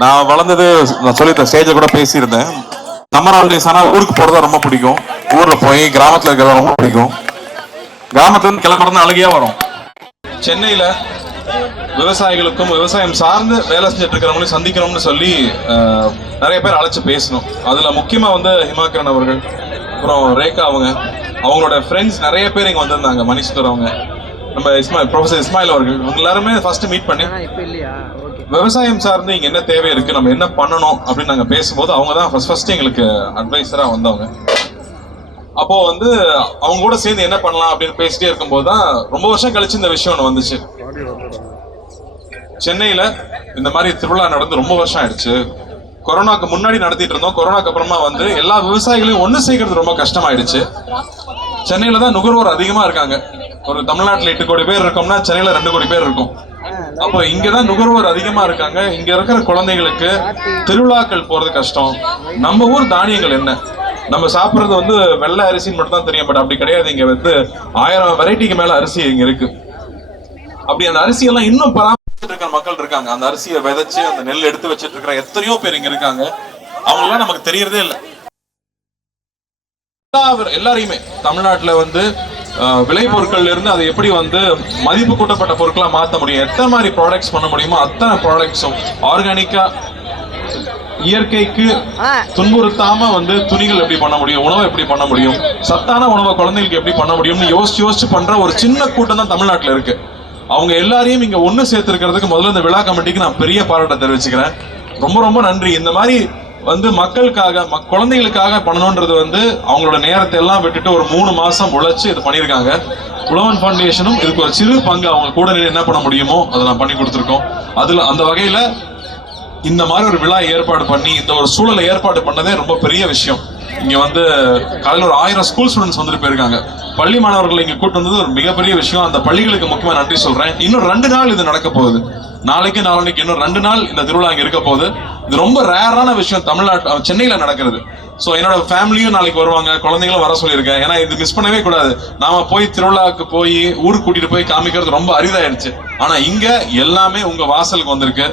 நான் வளர்ந்தது நான் சொல்லியிருந்தேன், ஸ்டேஜில் கூட பேசியிருந்தேன். சம்மர் ஹாலிடேஸ் ஆனால் ஊருக்கு போகிறது ரொம்ப பிடிக்கும். ஊரில் போய் கிராமத்தில் இருக்கிறத ரொம்ப பிடிக்கும். கிராமத்துலேருந்து கிளம்புறது அழகியாக வரும். சென்னையில் விவசாயிகளுக்கும் விவசாயம் சார்ந்து வேலை செஞ்சுட்டு இருக்கிறவங்களையும் சந்திக்கணும்னு சொல்லி நிறைய பேர் அழைச்சி பேசணும். அதில் முக்கியமாக வந்து ஹிமாகரன் அவர்கள், அப்புறம் ரேகா அவங்களோட ஃப்ரெண்ட்ஸ் நிறைய பேர் இங்கே வந்திருந்தாங்க. மணிசுந்தர் அவங்க, நம்ம ப்ரொஃபசர் இஸ்மாயில் அவர்கள், இவங்க எல்லாருமே ஃபர்ஸ்ட் மீட் பண்ணி விவசாயம் சார்ந்து இங்க என்ன தேவை இருக்கு, நம்ம என்ன பண்ணணும் அப்படின்னு நாங்க பேசும்போது அவங்க தான் ஃபர்ஸ்ட் எங்களுக்கு அட்வைசரா வந்தவங்க. அப்போ வந்து அவங்க கூட சேர்ந்து என்ன பண்ணலாம் அப்படின்னு பேசிட்டே இருக்கும்போது தான் ரொம்ப வருஷம் கழிச்சு இந்த விஷயம் ஒன்று வந்துச்சு. சென்னையில இந்த மாதிரி திருவிழா நடந்து ரொம்ப வருஷம் ஆயிடுச்சு. கொரோனாக்கு முன்னாடி நடத்திட்டு இருந்தோம். கொரோனாக்கு அப்புறமா வந்து எல்லா விவசாயிகளையும் ஒன்று சேர்க்கறது ரொம்ப கஷ்டமாயிடுச்சு. சென்னையில தான் நுகர்வோர் அதிகமா இருக்காங்க. ஒரு தமிழ்நாட்டில் 8 கோடி பேர் இருக்கோம்னா சென்னையில 2 கோடி பேர் இருக்கும். அப்போ இங்கதான் நுகர்வோர் அதிகமா இருக்காங்க. இங்க இருக்கிற குழந்தைகளுக்கு திருவிழாக்கள் போறது கஷ்டம். நம்ம ஊர் தானியங்கள் என்ன, நம்ம சாப்பிடுறது வந்து வெள்ளை அரிசின்னு மட்டும் தான் தெரியும். பட் அப்படி கிடையாது. இங்க வந்து 1000 வெரைட்டிக்கு மேல அரிசி இங்க இருக்கு. அப்படி அந்த அரிசி எல்லாம் இன்னும் பராமரிச்சுட்டு இருக்கிற மக்கள் இருக்காங்க. அந்த அரிசியை விதைச்சு அந்த நெல் எடுத்து வச்சிட்டு இருக்கிற எத்தனையோ பேர் இங்க இருக்காங்க. அவங்க எல்லாம் நமக்கு தெரியறதே இல்லை. எல்லாரையுமே தமிழ்நாட்டுல வந்து விளைபொருட்கள்ல இருந்து அதை எப்படி வந்து மதிப்பு கூட்டப்பட்ட பொருட்களா மாற்ற முடியும், எத்தனை மாதிரி ப்ராடக்ட்ஸ் பண்ண முடியுமோ அத்தனை ப்ராடக்ட்ஸும் ஆர்கானிக்கா, இயற்கைக்கு துன்புறுத்தாம வந்து துணிகள் எப்படி பண்ண முடியும், உணவை எப்படி பண்ண முடியும், சத்தான உணவை குழந்தைகளுக்கு எப்படி பண்ண முடியும்னு யோசிச்சு பண்ற ஒரு சின்ன கூட்டம் தான் தமிழ்நாட்டில் இருக்கு. அவங்க எல்லாரையும் இங்க ஒண்ணு சேர்த்திருக்கிறதுக்கு முதல்ல இந்த விழா கமிட்டிக்கு நான் பெரிய பாராட்ட தெரிவிச்சுக்கிறேன். ரொம்ப ரொம்ப நன்றி. இந்த மாதிரி வந்து மக்களுக்காக குழந்தைகளுக்காக பண்ணணும்ன்றது வந்து அவங்களோட நேரத்தை எல்லாம் விட்டுட்டு ஒரு 3 மாசம் உழைச்சு இது பண்ணியிருக்காங்க. உழவன் ஃபவுண்டேஷனும் இதுக்கு ஒரு சிறு பங்கு அவங்க கூட என்ன பண்ண முடியுமோ அதை நான் பண்ணி கொடுத்துருக்கோம். அதுல அந்த வகையில இந்த மாதிரி ஒரு விழா ஏற்பாடு பண்ணி இந்த ஒரு சூழலை ஏற்பாடு பண்ணதே ரொம்ப பெரிய விஷயம். இங்க வந்து காலையில் ஒரு 1000 ஸ்கூல் ஸ்டூடெண்ட்ஸ் வந்துட்டு போயிருக்காங்க. பள்ளி மாணவர்கள் இங்க கூட்டு வந்தது ஒரு மிகப்பெரிய விஷயம். அந்த பள்ளிகளுக்கு முக்கியமா நன்றி சொல்றேன். இன்னும் 2 நாள் இது நடக்க போகுது. நாளைக்கு நாளைக்கு இன்னும் 2 நாள் இந்த திருவிழா இங்க இருக்க போகுது. இது ரொம்ப ரேரான விஷயம் தமிழ்நாட்டு சென்னையில நடக்கிறது. ஸோ என்னோட ஃபேமிலியும் நாளைக்கு வருவாங்க, குழந்தைங்களும் வர சொல்லியிருக்கேன். ஏன்னா இது மிஸ் பண்ணவே கூடாது. நாம போய் திருவிழாவுக்கு போய் ஊருக்கு கூட்டிட்டு போய் காமிக்கிறது ரொம்ப அரிதாயிடுச்சு. ஆனா இங்க எல்லாமே உங்க வாசலுக்கு வந்திருக்கு.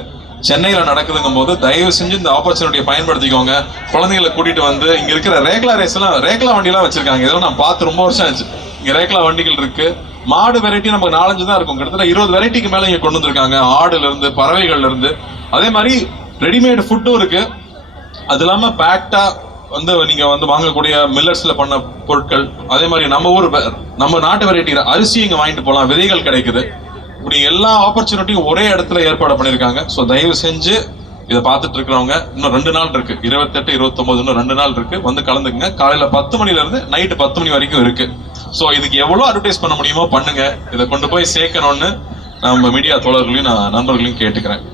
சென்னையில நடக்குதுங்கும் போது தயவு செஞ்சு இந்த ஆப்பர்ச்சுனிட்டியை பயன்படுத்திக்கோங்க. குழந்தைகளை கூட்டிட்டு வந்து இங்க இருக்கிற ரேக்லா ரேஸ் எல்லாம், ரேக்லா வண்டி எல்லாம் வச்சிருக்காங்க. இதெல்லாம் நான் பார்த்து ரொம்ப வருஷம் ஆச்சு. இங்க ரேக்லா வண்டிகள் இருக்கு. மாடு வெரைட்டி நமக்கு 4-5 தான் இருக்கும். கிட்டத்தட்ட 20 வெரைட்டிக்கு மேல இங்க கொண்டு வந்திருக்காங்க. ஆடுல இருந்து, பறவைகள்ல இருந்து. அதே மாதிரி ரெடிமேட் ஃபுட்டும் இருக்கு. அது இல்லாம பேக்டா வந்து நீங்க வந்து வாங்கக்கூடிய மில்லட்ஸ்ல பண்ண பொருட்கள். அதே மாதிரி நம்ம நாட்டு வெரைட்டி அரிசி இங்க வாங்கிட்டு போகலாம், விதைகள் கிடைக்குது. இப்படி எல்லா ஆப்பர்ச்சுனிட்டியும் ஒரே இடத்துல ஏற்பாடு பண்ணிருக்காங்க. ஸோ தயவு செஞ்சு இதை பார்த்துட்டு இருக்கிறவங்க இன்னும் 2 நாள் இருக்கு, 28, 29 இன்னும் 2 நாள் இருக்கு. வந்து கலந்துக்குங்க. காலையில 10 மணில இருந்து நைட்டு 10 மணி வரைக்கும் இருக்கு. ஸோ இதுக்கு எவ்வளவு அட்வர்டைஸ் பண்ண முடியுமோ பண்ணுங்க. இதை கொண்டு போய் சேர்க்கணும்னு நம்ம மீடியா தோழர்களையும் நான் நண்பர்களையும் கேட்டுக்கிறேன்.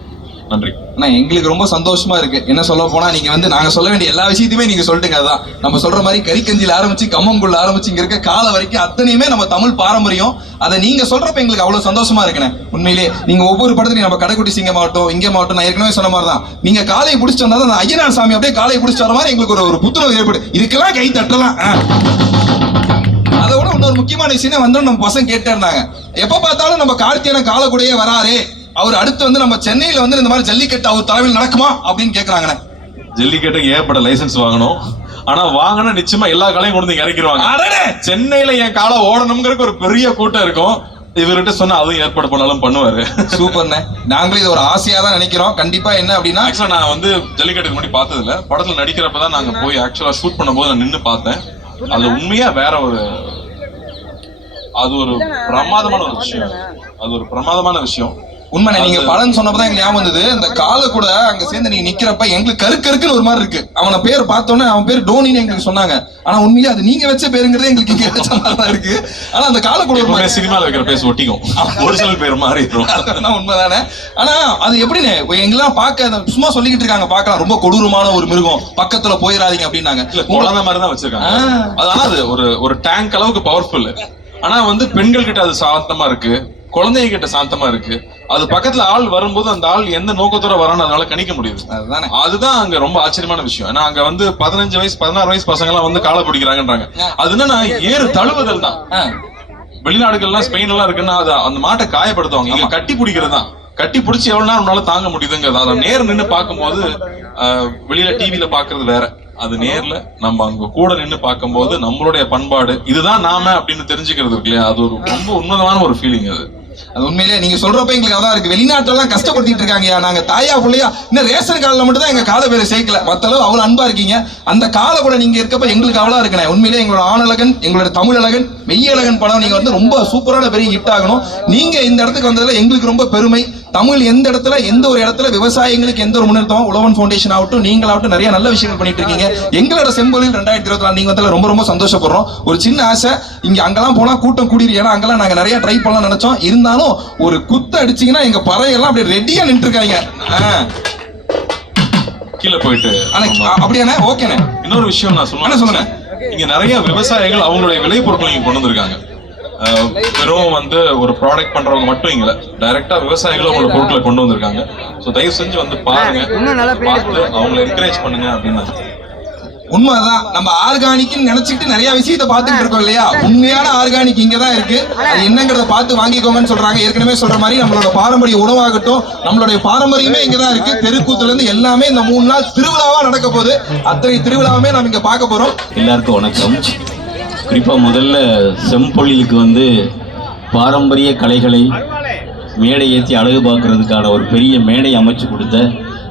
நன்றி. எங்களுக்கு ரொம்ப சந்தோஷமா இருக்கு. என்ன சொல்ல போனா நீங்க வந்து நாங்க சொல்ல வேண்டிய எல்லா விஷயத்தையுமே நீங்க சொல்லிட்டுங்க. அதான் நம்ம சொல்ற மாதிரி கறிக்கஞ்சில ஆரம்பிச்சு கம்மங்குள்ள ஆரம்பிச்சு இங்க இருக்க கால வரைக்கும் அத்தனையுமே நம்ம தமிழ் பாரம்பரியம். அதை நீங்க சொல்றப்ப எங்களுக்கு அவ்வளவு சந்தோஷமா இருக்குண்ணே. உண்மையிலேயே நீங்க ஒவ்வொரு படத்துலையும் நம்ம கடைக்குட்டி சிங்கம் ஆகட்டும், இங்கே மாவட்டம், நான் ஏற்கனவே சொன்ன மாதிரி தான் நீங்க காலையை பிடிச்சிட்டு வந்தா அந்த ஐயனார் சாமி அப்படியே காலையை பிடிச்சிட்டு வர மாதிரி எங்களுக்கு ஒரு புத்துணர்வு ஏற்படு. இதுக்கெல்லாம் கை தட்டலாம். அதை விட இன்னொரு முக்கியமான விஷயம் வந்து நம்ம பசங்க கேட்டே இருந்தாங்க, எப்ப பார்த்தாலும் நம்ம கார்த்தியான காலக்கூடையே வராரு, அவர் அடுத்து வந்து நம்ம சென்னையில வந்து இந்த மாதிரி ஜல்லிக்கட்டு அவர் தலைமையில் நடக்குமா அப்படின்னு கேக்குறாங்கண்ணே. ஜல்லிக்கட்டுக்கு ஏற்பட லைசன்ஸ் வாங்கணும். ஆனா வாங்கினா நிச்சயமா எல்லா காலையும் கொண்டு வந்து இறக்கிடுவாங்க. சென்னையில என் காலை ஓடணுங்கிறதுக்கு ஒரு பெரிய கூட்டம் இருக்கும். இவர்கிட்ட சொன்னா அதுவும் ஏற்பாடு பண்ணாலும் பண்ணுவாரு. சூப்பர்ண்ணே. நாங்களும் இது ஒரு ஆசையா தான் நினைக்கிறோம். கண்டிப்பா என்ன அப்படின்னா, ஆக்சுவலா நான் வந்து ஜல்லிக்கட்டுக்கு முன்னாடி பார்த்தது இல்ல. படத்துல நடிக்கிறப்பதான் நாங்க போய் ஆக்சுவலா ஷூட் பண்ணும் போது நான் நின்று பார்த்தேன். அது உண்மையா வேற ஒரு, அது ஒரு பிரமாதமான ஒரு விஷயம். அது ஒரு பிரமாதமான விஷயம். உண்மை. நீங்க பலன் சொன்னப்பதான் எங்களுக்கு ஞாபகம் வந்தது. இந்த கால கூட அங்க சேர்ந்து நீங்க நிக்கிறப்ப எங்களுக்கு கருக்குன்னு ஒரு மாதிரி இருக்கு. அவன பேர் பார்த்தோன்னே அவன் பேர் டோனின்னு எங்களுக்கு சொன்னாங்க. ஆனா உண்மையிலே அது நீங்க வச்ச பேருங்கிறதே எங்களுக்கு இங்க வச்ச மாதிரி தான் இருக்கு. ஆனா அந்த கால கூட சினிமால வைக்கிற பேர் ஒட்டிக்கும், ஒரிஜினல் பேர் மாதிரி இருக்கும். உண்மைதானே. ஆனா அது எப்படின்னு எங்கெல்லாம் பார்க்க சும்மா சொல்லிக்கிட்டு இருக்காங்க, பார்க்கலாம் ரொம்ப கொடூரமான ஒரு மிருகம், பக்கத்துல போயிடாதீங்க அப்படின்னாங்க. குழந்தை மாதிரி தான் வச்சிருக்காங்க. அதனால அது ஒரு டேங்க் அளவுக்கு பவர்ஃபுல். ஆனா வந்து பெண்கள் கிட்ட அது சாந்தமா இருக்கு, குழந்தைங்க கிட்ட சாந்தமா இருக்கு. அது பக்கத்துல ஆள் வரும்போது அந்த ஆள் எந்த நோக்கத்தோட வரான்னு அதனால கணிக்க முடியுது. அதுதான் அங்க ரொம்ப ஆச்சரியமான விஷயம். ஏன்னா அங்க வந்து 15 வயசு 16 வயசு பசங்க எல்லாம் வந்து காலை பிடிக்கிறாங்கன்றாங்க. அது என்னன்னா ஏறு தழுவுதல் தான். வெளிநாடுகள்லாம் ஸ்பெயின் எல்லாம் இருக்குன்னா அது அந்த மாட்டை காயப்படுத்துவாங்க. இங்க கட்டி பிடிக்கிறது தான். கட்டி பிடிச்சி எவ்வளவு நேரம் உன்னால தாங்க முடியுதுங்கிறது. அதை நேர் நின்று பார்க்கும்போது வெளியில டிவியில பாக்குறது வேற, அது நேர்ல நம்ம அங்க கூட நின்று பார்க்கும்போது நம்மளுடைய பண்பாடு இதுதான் நாம அப்படின்னு தெரிஞ்சுக்கிறது இருக்கு இல்லையா, அது ஒரு ரொம்ப உன்னதமான ஒரு ஃபீலிங். அது உண்மையிலேயே நீங்க சொல்றப்ப எங்களுக்கு அதான் இருக்கு. வெளிநாட்டுல கஷ்டப்படுத்திட்டு இருக்காங்கயா, நாங்க தாயா பிள்ளையா இன்னும் ரேஷன் கார்டுல மட்டும் தான் எங்க கால பேரை சேர்க்கல, மத்த அளவு அவ்வளவு அன்பா இருக்கீங்க. அந்த கால கூட நீங்க இருக்கப்ப எங்களுக்கு அவ்வளவு இருக்கணும். உண்மையிலேயே எங்களோட ஆணழகன், எங்களோட தமிழழகன், மெய்யழகன் படம் நீங்க வந்து ரொம்ப சூப்பரான பெரிய ஹிட் ஆகணும். நீங்க இந்த இடத்துக்கு வந்ததுல எங்களுக்கு ரொம்ப பெருமை. தமிழ் எந்த இடத்துல எந்த ஒரு இடத்துல விவசாயிகளுக்கு எந்த ஒரு முன்னேற்றம், உழவன் ஃபவுண்டேஷன் ஆகட்டும், நீங்களாகட்டும் நிறைய நல்ல விஷயங்கள் பண்ணிட்டு இருக்கீங்க. எங்களோட செம்பொழில் 2024 நீங்க வந்ததுல ரொம்ப ரொம்ப சந்தோஷப்படுறோம். ஒரு சின்ன ஆசை, இங்க அங்கெல்லாம் போனா கூட்டம் கூடிரு, ஏன்னா அங்கெல்லாம் நாங்க நிறைய ட்ரை பண்ணலாம் நினைச்சோம். இருந்தாலும் ஒரு குத்து அடிச்சீங்கன்னா எங்க பறையெல்லாம் அப்படியே ரெடியா நின்று இருக்காங்க. கீழே போயிட்டு அப்படியானே ஓகேண்ணே. இன்னொரு விஷயம் நான் சொல்லுங்க, இங்க நிறைய விவசாயிகள் அவங்களுடைய விளைபொருட்களை இங்க கொண்டு வந்திருக்காங்க. வெறும் வந்து ஒரு ப்ராடக்ட் பண்றவங்க மட்டும் இங்க டைரக்டா விவசாயிகளும் அவங்களோட பொருட்களை கொண்டு வந்திருக்காங்க. சோ தயவு செஞ்சு வந்து பாருங்க, பார்த்து அவங்களை என்கரேஜ் பண்ணுங்க அப்படின்னு. உண்மைதான், நம்ம ஆர்கானிக்னு நினைச்சிட்டு நிறைய விஷயத்தை பார்த்துட்டு இருக்கோம் இல்லையா. உண்மையான ஆர்கானிக் இங்கதான் இருக்கு, அது என்னங்கிறத பார்த்து வாங்கிக்கோங்கன்னு சொல்றாங்க. ஏற்கனவே சொல்ற மாதிரி நம்மளோட பாரம்பரிய உணவாகட்டும், நம்மளுடைய பாரம்பரியமே இங்கதான் இருக்கு. தெருக்கூத்துல இருந்து எல்லாமே இந்த 3 நாள் திருவிழாவா நடக்க போகுது. அத்தனை திருவிழாவுமே நம்ம இங்க பார்க்க போறோம். எல்லாருக்கும் வணக்கம். குறிப்பா முதல்ல செம்பொழிலுக்கு வந்து பாரம்பரிய கலைகளை மேடை ஏற்றி அழகு பார்க்கறதுக்கான ஒரு பெரிய மேடை அமைச்சு கொடுத்த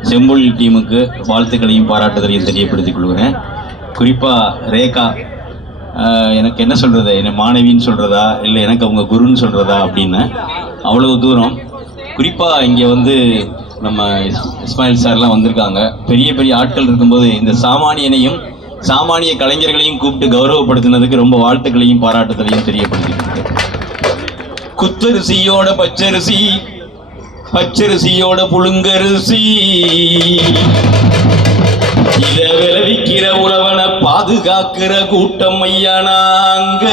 செம்பொழில் டீமுக்கு வாழ்த்துக்களையும் பாராட்டுதலையும் தெரியப்படுத்திக் கொள்கிறேன். குறிப்பாக ரேகா, எனக்கு என்ன சொல்கிறது, என்னை மாணவின்னு சொல்கிறதா இல்லை எனக்கு அவங்க குருன்னு சொல்கிறதா அப்படின்னு அவ்வளவு தூரம். குறிப்பாக இங்கே வந்து நம்ம இஸ்மாயில் சார்லாம் வந்திருக்காங்க. பெரிய பெரிய ஆட்கள் இருக்கும்போது இந்த சாமானியனையும் சாமானிய கலைஞர்களையும் கூப்பிட்டு கௌரவப்படுத்தினதுக்கு ரொம்ப வாழ்த்துக்களையும் பாராட்டுதலையும் தெரியப்படுத்திக்கிறேன். குத்தரிசியோட பச்சரிசி, பச்சரிசியோட புழுங்கரிசி, இத விளைவிக்கிற உழவனை பாதுகாக்கிற கூட்டம் ஐயா நாங்க.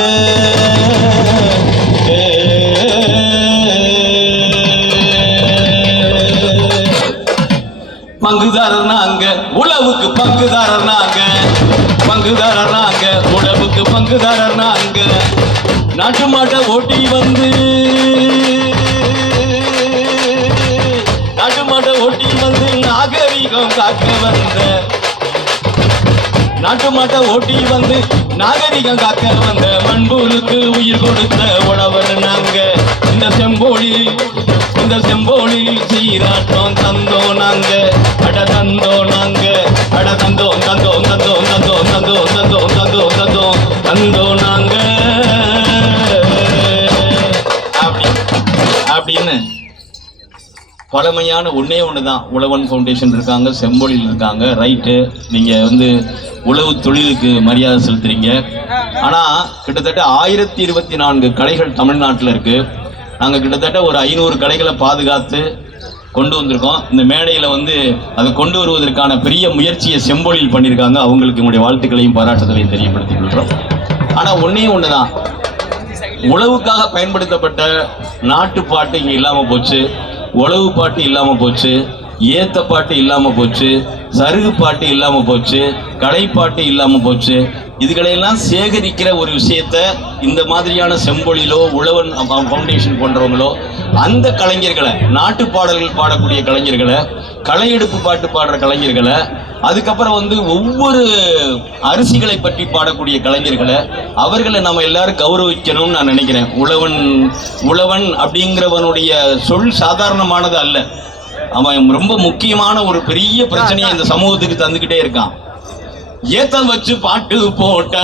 பங்குதாரர் நாங்க, உழவுக்கு பங்குதாரர் நாங்க, பங்குதாரர் நாங்க, உழவுக்கு பங்குதாரர் நாங்க. நாட்டு மாட்டை ஓட்டி வந்து, நாட்டு மாட்டை ஓட்டி வந்து நாகரிகம் காக்க வந்த, நாட்டு மாட்டை ஓட்டி வந்து நாகரிகம் காக்க வந்த மண்புழுக்கு உயிர் கொடுத்த உழவர் நாங்க. இந்த செம்போலில் சீராட்டம் தந்தோம் நாங்க, அட தந்தோம் நாங்க, அட தந்தோம் தந்தோம் தந்தோம் தந்தோம் தந்தோம் தந்தோம் தந்தோம் தந்தோம் தந்தோம் நாங்க அப்படின்னு பழமையான ஒன்று தான். உழவன் ஃபவுண்டேஷன் இருக்காங்க, செம்பொழில் இருக்காங்க, ரைட்டு. நீங்கள் வந்து உழவு தொழிலுக்கு மரியாதை செலுத்துறீங்க. ஆனால் கிட்டத்தட்ட 1024 கடைகள் தமிழ்நாட்டில் இருக்குது. நாங்கள் கிட்டத்தட்ட ஒரு 500 கடைகளை பாதுகாத்து கொண்டு வந்திருக்கோம். இந்த மேடையில் வந்து அதை கொண்டு வருவதற்கான பெரிய முயற்சியை செம்பொழில் பண்ணியிருக்காங்க. அவங்களுக்கு என்னுடைய வாழ்த்துக்களையும் பாராட்டுதலையும் தெரியப்படுத்திக் கொள்கிறோம். ஆனால் ஒன்று தான், உழவுக்காக பயன்படுத்தப்பட்ட நாட்டுப்பாட்டு இங்கே இல்லாமல் போச்சு, உழவு பாட்டு இல்லாமல் போச்சு, ஏத்த பாட்டு இல்லாமல் போச்சு, சருகு பாட்டு இல்லாமல் போச்சு, கலைப்பாட்டு இல்லாமல் போச்சு. இதுகளையெல்லாம் சேகரிக்கிற ஒரு விஷயத்த இந்த மாதிரியான செம்பொழிலோ உழவன் ஃபவுண்டேஷன் போன்றவங்களோ அந்த கலைஞர்களை, நாட்டு பாடல்கள் பாடக்கூடிய கலைஞர்களை, களையெடுப்பு பாட்டு பாடுற கலைஞர்களை, அதுக்கப்புறம் வந்து ஒவ்வொரு அரிசிகளை பற்றி பாடக்கூடிய கலைஞர்களை, அவர்களை நம்ம எல்லாரும் கௌரவிக்கணும்னு நான் நினைக்கிறேன். உழவன் அப்படிங்கிறவனுடைய சொல் சாதாரணமானது அல்ல. அவன் ரொம்ப முக்கியமான ஒரு பெரிய பிரச்சனையை இந்த சமூகத்துக்கு தந்துக்கிட்டே இருக்கான். ஏத்த வச்சு பாட்டு போட்ட,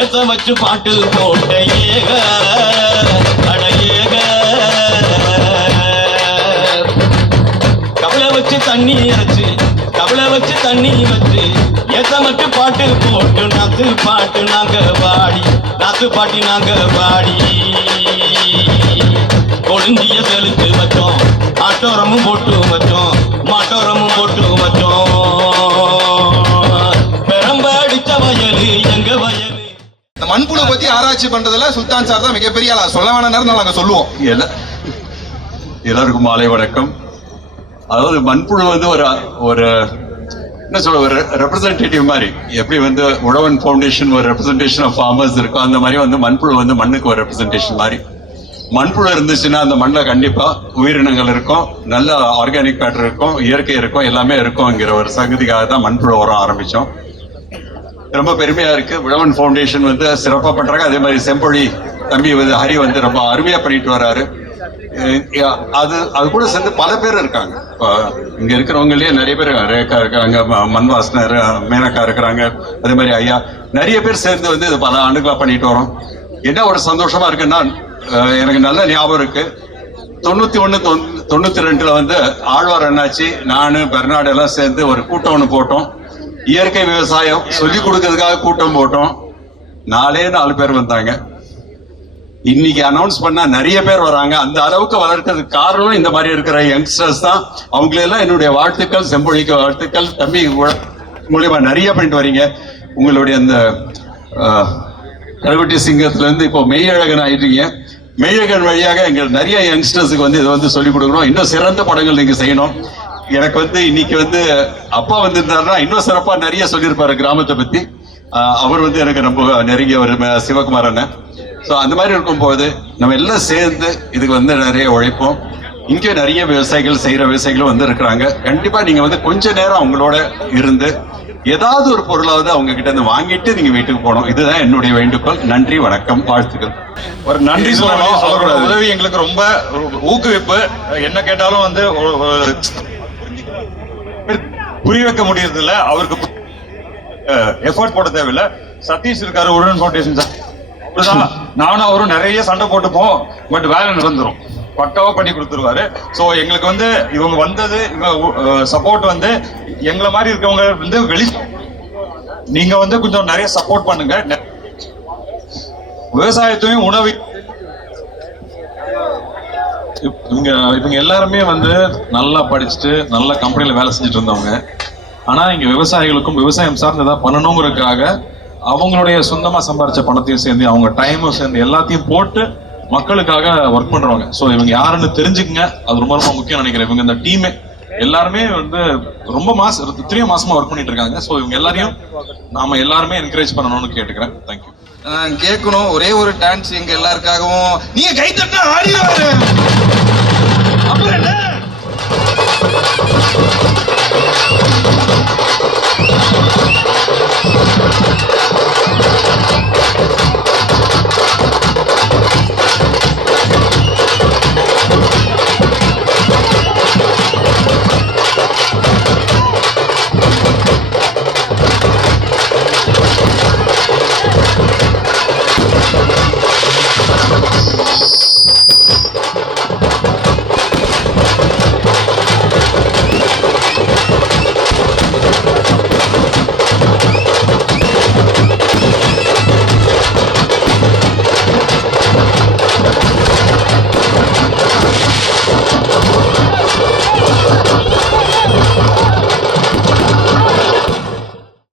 ஏத்த வச்சு பாட்டு போட்ட ஏக அட ஏக, கவலை வச்சு தண்ணி அரைச்சு, கவலை வச்சு தண்ணி வச்சு, ஏத்த மட்டும் பாட்டு போட்டு நாத்து பாட்டு நாங்க பாடி, நாத்து பாட்டி நாங்க பாடி, கொழுந்திய செலுத்து வச்சோம், ஆட்டோரமும் போட்டு வச்சோம், மாட்டோரமும் போட்டு வச்சோம், பெரம்ப அடிச்ச வயலு எங்க வயலு. இந்த மண்புழு பத்தி ஆராய்ச்சி பண்றதுல சுல்தான் சார் தான் மிகப்பெரிய ஆளா. சொல்ல வேணாம் நேரம் நாங்க சொல்லுவோம். எல்லாருக்கும் மாலை வணக்கம். அதாவது மண்புழு வந்து ஒரு என்ன சொல்ல, ஒரு ரெப்ரசன்டேட்டிவ் மாதிரி. எப்படி வந்து உழவன் ஃபவுண்டேஷன் ஒரு ரெப்ரசன்டேஷன் ஆஃப் ஃபார்மர்ஸ் இருக்கும், அந்த மாதிரி வந்து மண்புழு வந்து மண்ணுக்கு ஒரு ரெப்ரசன்டேஷன் மாதிரி. மண்புழு இருந்துச்சுன்னா அந்த மண்ணில் கண்டிப்பா உயிரினங்கள் இருக்கும், நல்ல ஆர்கானிக் மேட்டர் இருக்கும், இயற்கை இருக்கும், எல்லாமே இருக்கும்ங்கிற ஒரு சங்கதிக்காக தான் மண்புழு உரம் ஆரம்பிச்சோம். ரொம்ப பெருமையா இருக்கு. உழவன் ஃபவுண்டேஷன் வந்து சிறப்பா பண்றாங்க. அதே மாதிரி செம்பொழி தம்பி வந்து ஹரி வந்து ரொம்ப அருமையா பண்ணிட்டு வர்றாரு. அது கூட சேர்ந்து பல பேர் இருக்காங்க. இங்க இருக்கிறவங்களே நிறைய பேர், ரேகா இருக்காங்க, மண்வாசனர், மேனக்கா இருக்கிறாங்க, அதே மாதிரி ஐயா, நிறைய பேர் சேர்ந்து வந்து இது பல ஆண்டுகளா பண்ணிட்டு வரோம். என்ன ஒரு சந்தோஷமா இருக்குன்னா, எனக்கு நல்ல ஞாபகம் இருக்கு, 91 92 வந்து ஆழ்வார் அண்ணாச்சி, நானு, பெர்னாடு எல்லாம் சேர்ந்து ஒரு கூட்டம் ஒன்று போட்டோம். இயற்கை விவசாயம் சொல்லி கொடுக்கறதுக்காக கூட்டம் போட்டோம். 4 பேர் வந்தாங்க. இன்னைக்கு அனௌன்ஸ் பண்ணா நிறைய பேர் வராங்க. அந்த அளவுக்கு வளர்க்கறதுக்கு காரணம் இந்த மாதிரி இருக்கிற யங்ஸ்டர்ஸ் தான். அவங்களெல்லாம் என்னுடைய வாழ்த்துக்கள், செம்பொழிக்கு வாழ்த்துக்கள். தம்பி மூலியமா நிறைய பண்ணிட்டு வரீங்க. உங்களுடைய அந்த கருவட்டி சிங்கத்துல இருந்து இப்போ மெய்யழகன் ஆயிட்டீங்க. மெய்யழகன் வழியாக எங்க நிறைய யங்ஸ்டர்ஸுக்கு வந்து இதை வந்து சொல்லிக் கொடுக்கணும். இன்னும் சிறந்த படங்கள் நீங்க செய்யணும். எனக்கு வந்து இன்னைக்கு வந்து அப்பா வந்திருந்தாருன்னா இன்னும் சிறப்பா நிறைய சொல்லியிருப்பாரு கிராமத்தை பத்தி. அவர் வந்து எனக்கு ரொம்ப நெருங்கிய ஒரு சிவகுமார் அண்ணன். ஸோ அந்த மாதிரி இருக்கும்போது நம்ம எல்லாம் சேர்ந்து இதுக்கு வந்து நிறைய உழைப்போம். இங்கே நிறைய விவசாயிகள் செய்யற விவசாயிகளும் வந்து இருக்கிறாங்க. கண்டிப்பா நீங்க வந்து கொஞ்ச நேரம் அவங்களோட இருந்து ஏதாவது ஒரு பொருளாவது அவங்க கிட்ட இருந்து வாங்கிட்டு நீங்க வீட்டுக்கு போகணும். இதுதான் என்னுடைய வேண்டுகோள். நன்றி, வணக்கம், வாழ்த்துக்கள். ஒரு நன்றி சொல்லணும். அவரோட உதவி எங்களுக்கு ரொம்ப ஊக்குவிப்பு. என்ன கேட்டாலும் வந்து புரிய வைக்க முடியறது இல்ல. அவருக்கு எஃபோர்ட் போட தேவையில்லை. சதீஷ் இருக்காரு, உழவன் ஃபவுண்டேஷன் சார், நானும் அவரும் நிறைய சண்டை போட்டுப்போம். பட் வேலை நடந்துரும், பக்காவா பண்ணி கொடுத்துருவாரு. ஸோ எங்களுக்கு வந்து இவங்க வந்தது, இவங்க சப்போர்ட் வந்து எங்களை மாதிரி இருக்கவங்க வந்து நீங்க வந்து கொஞ்சம் நிறைய சப்போர்ட் பண்ணுங்க. விவசாயத்தையும் உணவு இவங்க எல்லாருமே வந்து நல்லா படிச்சுட்டு நல்ல கம்பெனில வேலை செஞ்சுட்டு இருந்தவங்க. ஆனா இங்க விவசாயிகளுக்கும் விவசாயம் சார்ந்து ஏதாவது பண்ணணுங்கிறதுக்காக அவங்களுடைய சொந்தமா சம்பாரிச்ச பணத்தையும் சேர்ந்து, அவங்க டைமும் சேர்ந்து, எல்லாத்தையும் போட்டு மக்களுக்காக ஒர்க் பண்றவங்க. ஸோ இவங்க யாருன்னு தெரிஞ்சுக்குங்க. அது ரொம்ப ரொம்ப முக்கியம் நினைக்கிறேன். இவங்க இந்த டீமே எல்லாருமே வந்து ரொம்ப இத்தனையோ மாசமா ஒர்க் பண்ணிட்டு இருக்காங்க. ஸோ இவங்க எல்லாரையும் நாம எல்லாருமே என்கரேஜ் பண்ணணும்னு கேட்டுக்கிறேன். தேங்க்யூ. கேட்கணும் ஒரே ஒரு டான்ஸ் எங்க எல்லாருக்காகவும். நீங்க கை தட்டா ஆடிடுவாரு. அப்புறம் என்ன?